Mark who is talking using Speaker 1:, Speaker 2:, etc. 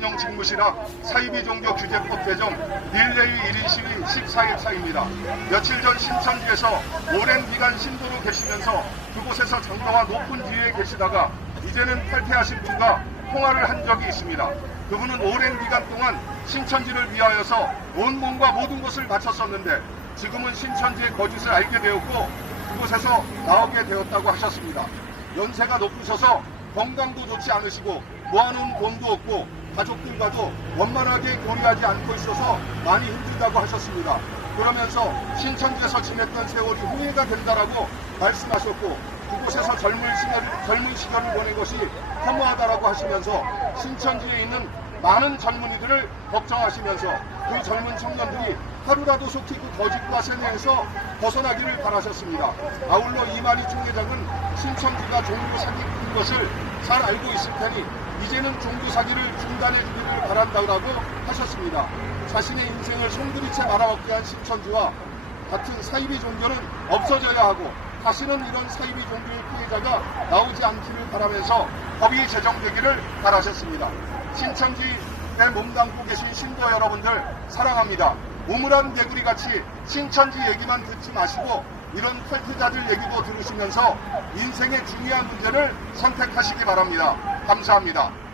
Speaker 1: 대통령 직무실학 사이비 종교 규제법 개정 릴레이 1인 시위 14일 차입니다. 며칠 전 신천지에서 오랜 기간 신도로 계시면서 그곳에서 정도가 높은 지위에 계시다가 이제는 탈퇴하신 분과 통화를 한 적이 있습니다. 그분은 오랜 기간 동안 신천지를 위하여서 온 몸과 모든 것을 바쳤었는데 지금은 신천지의 거짓을 알게 되었고 그곳에서 나오게 되었다고 하셨습니다. 연세가 높으셔서 건강도 좋지 않으시고 모아놓은 돈도 없고 가족들과도 원만하게 교류하지 않고 있어서 많이 힘들다고 하셨습니다. 그러면서 신천지에서 지냈던 세월이 후회가 된다라고 말씀하셨고 그곳에서 젊은 시절, 젊은 시절을 보낸 것이 허무하다라고 하시면서 신천지에 있는 많은 젊은이들을 걱정하시면서 그 젊은 청년들이 하루라도 속히 그 거짓과 세뇌에서 벗어나기를 바라셨습니다. 아울러 이만희 총회장은 신천지가 종교 사기꾼인 것을 잘 알고 있을 테니 이제는 종교 사기를 중단해 주기를 바란다고 하셨습니다. 자신의 인생을 송두리째 말아먹게 한 신천지와 같은 사이비 종교는 없어져야 하고 다시는 이런 사이비 종교의 피해자가 나오지 않기를 바라면서 법이 제정되기를 바라셨습니다. 신천지에 몸담고 계신 신도 여러분들 사랑합니다. 우물안 개구리 같이 신천지 얘기만 듣지 마시고 이런 탈퇴자들 얘기도 들으시면서 인생의 중요한 문제를 선택하시기 바랍니다. 감사합니다.